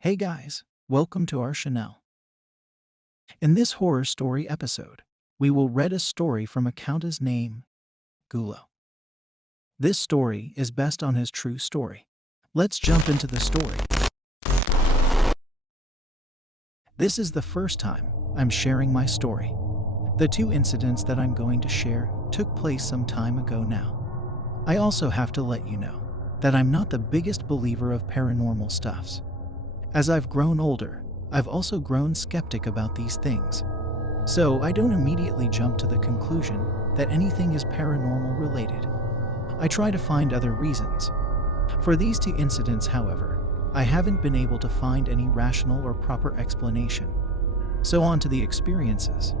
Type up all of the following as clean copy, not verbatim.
Hey guys, welcome to our channel. In this horror story episode, we will read a story from a countess named Gulo. This story is based on his true story. Let's jump into the story. This is the first time I'm sharing my story. The two incidents that I'm going to share took place some time ago now. I also have to let you know that I'm not the biggest believer of paranormal stuffs. As I've grown older, I've also grown skeptic about these things. So I don't immediately jump to the conclusion that anything is paranormal related. I try to find other reasons. For these two incidents, however, I haven't been able to find any rational or proper explanation. So on to the experiences.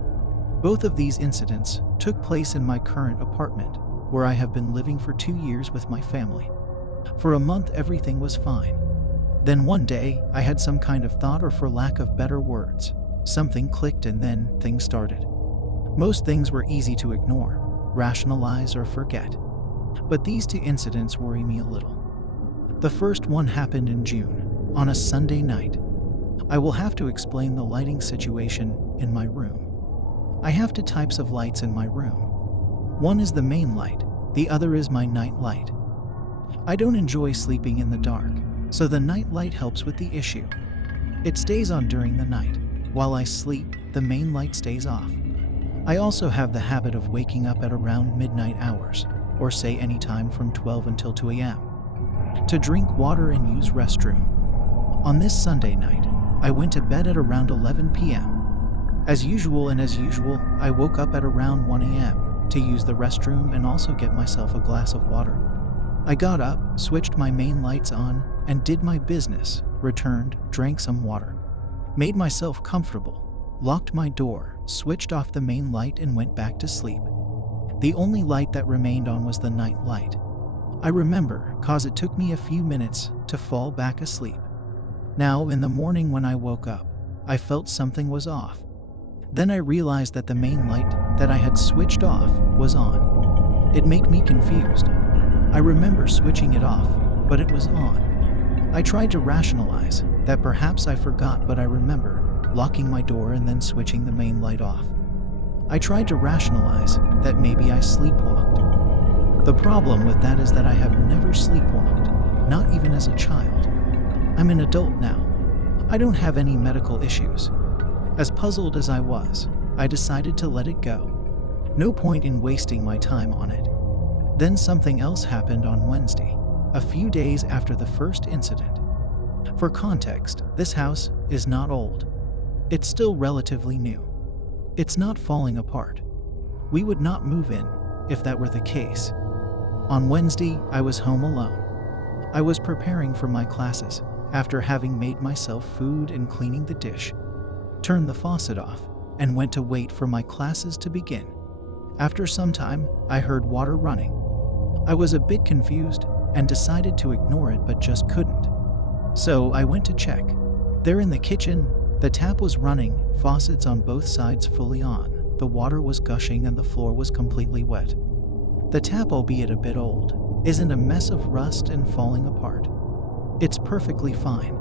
Both of these incidents took place in my current apartment, where I have been living for 2 years with my family. For a month, everything was fine. Then one day, I had some kind of thought, or for lack of better words, something clicked, and then things started. Most things were easy to ignore, rationalize, or forget. But these two incidents worry me a little. The first one happened in June, on a Sunday night. I will have to explain the lighting situation in my room. I have two types of lights in my room. One is the main light, the other is my night light. I don't enjoy sleeping in the dark, so the night light helps with the issue. It stays on during the night. While I sleep, the main light stays off. I also have the habit of waking up at around midnight hours, or say any time from 12 until 2 a.m., to drink water and use restroom. On this Sunday night, I went to bed at around 11 p.m. As usual, I woke up at around 1 a.m. to use the restroom and also get myself a glass of water. I got up, switched my main lights on, and did my business, returned, drank some water, made myself comfortable, locked my door, switched off the main light, and went back to sleep. The only light that remained on was the night light. I remember, cause it took me a few minutes to fall back asleep. Now, in the morning when I woke up, I felt something was off. Then I realized that the main light that I had switched off was on. It made me confused. I remember switching it off, but it was on. I tried to rationalize that perhaps I forgot, but I remember locking my door and then switching the main light off. I tried to rationalize that maybe I sleepwalked. The problem with that is that I have never sleepwalked, not even as a child. I'm an adult now. I don't have any medical issues. As puzzled as I was, I decided to let it go. No point in wasting my time on it. Then something else happened on Wednesday, a few days after the first incident. For context, this house is not old. It's still relatively new. It's not falling apart. We would not move in if that were the case. On Wednesday, I was home alone. I was preparing for my classes after having made myself food and cleaning the dish, turned the faucet off, and went to wait for my classes to begin. After some time, I heard water running. I was a bit confused and decided to ignore it, but just couldn't. So I went to check. There in the kitchen, the tap was running, faucets on both sides fully on. The water was gushing and the floor was completely wet. The tap, albeit a bit old, isn't a mess of rust and falling apart. It's perfectly fine.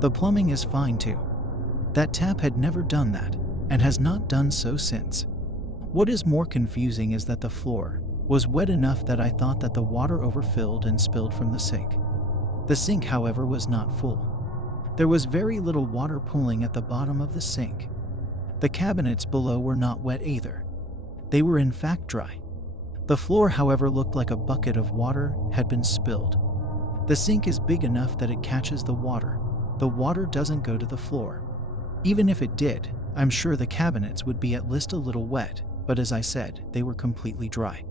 The plumbing is fine too. That tap had never done that and has not done so since. What is more confusing is that the floor was wet enough that I thought that the water overfilled and spilled from the sink. The sink, however, was not full. There was very little water pooling at the bottom of the sink. The cabinets below were not wet either. They were in fact dry. The floor, however, looked like a bucket of water had been spilled. The sink is big enough that it catches the water. The water doesn't go to the floor. Even if it did, I'm sure the cabinets would be at least a little wet, but as I said, they were completely dry.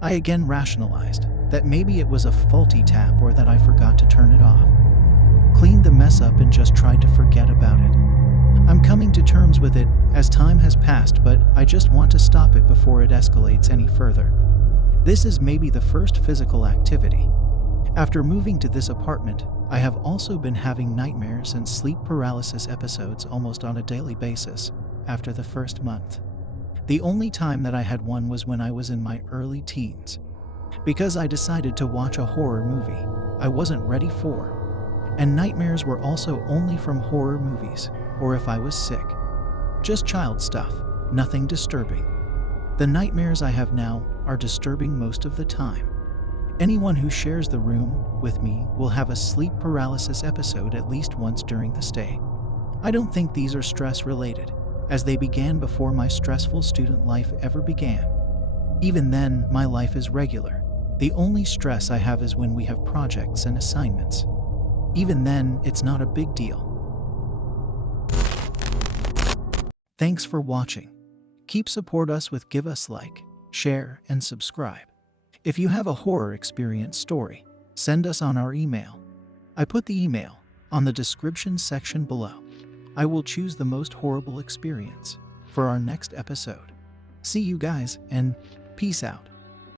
I again rationalized that maybe it was a faulty tap or that I forgot to turn it off. Cleaned the mess up and just tried to forget about it. I'm coming to terms with it as time has passed, but I just want to stop it before it escalates any further. This is maybe the first physical activity. After moving to this apartment, I have also been having nightmares and sleep paralysis episodes almost on a daily basis after the first month. The only time that I had one was when I was in my early teens. Because I decided to watch a horror movie I wasn't ready for. And nightmares were also only from horror movies, or if I was sick. Just child stuff, nothing disturbing. The nightmares I have now are disturbing most of the time. Anyone who shares the room with me will have a sleep paralysis episode at least once during the stay. I don't think these are stress related, as they began before my stressful student life ever began. Even then, my life is regular. The only stress I have is when we have projects and assignments. Even then, it's not a big deal. Thanks for watching. Keep support us with give us like, share, and subscribe. If you have a horror experience story, send us on our email. I put the email on the description section below. I will choose the most horrible experience for our next episode. See you guys, and peace out.